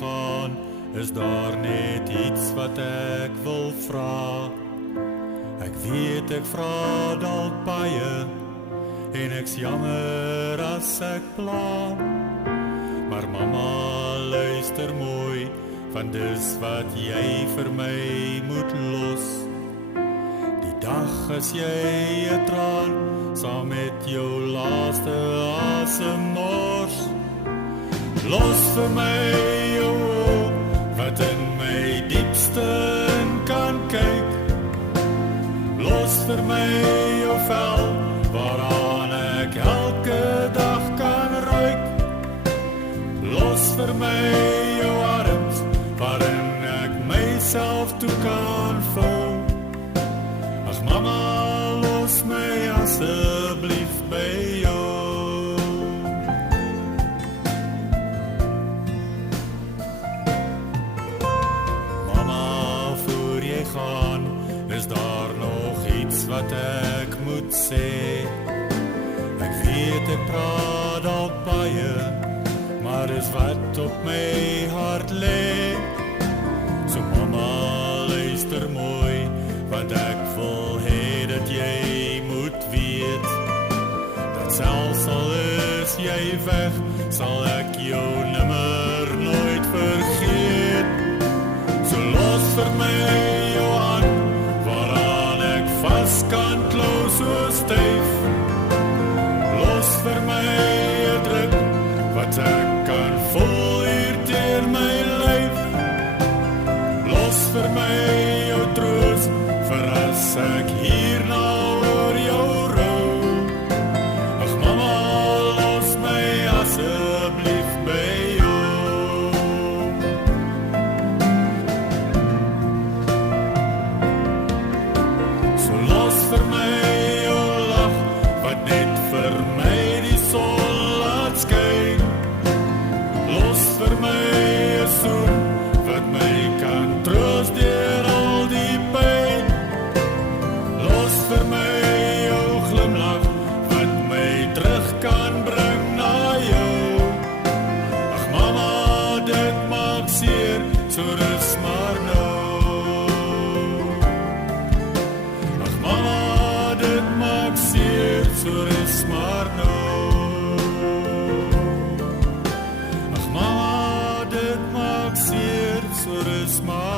gaan, is daar net iets wat ek wil vra. Ek weet ek vra dalk baie, en ek's jammer as ek pla. Maar mamma, luister mooi, want dis wat jy vir my moet los. Die dag as jy 'n traan, saam met jou laaste asem mors. Los vir my jou oog, wat in my diepste in kan kyk. Los vir my jou vel, waaraan ek elke dag kan ruik. Los vir my jou arms, waarin ek myself toe kan vou. Ag mama, los my asseblief by jou. Mama, voor jy gaan, is daar nog iets wat ek moet sê. Ek weet ek praat dalk baie, maar dis wat op my hart lê. So mama, luister mooi, want ek wil hê dat jy moet weet, dat selfs al is jy weg, sal ek jou nimmer nooit vergeet. So los vir my jou hand, waaraan ek vas kan klou so styf. Los vir my jou druk, wat ek kan voel hier deur my lyf. Los vir my jou troos, vir as ek hierna oor jou rou. Ag mama, los my asseblief by jou. So los vir my jou lach, wat net vir my die son laat skyn. Los vir my 'n soen, wat my kan troos deur al die pyn. Los vir my jou glimlach, wat my terug kan bring na jou. Ag mama, dit maak seer, so rus maar nou. Ag mama, dit maak seer, so rus maar nou. Ag mama, dit maak seer, so rus maar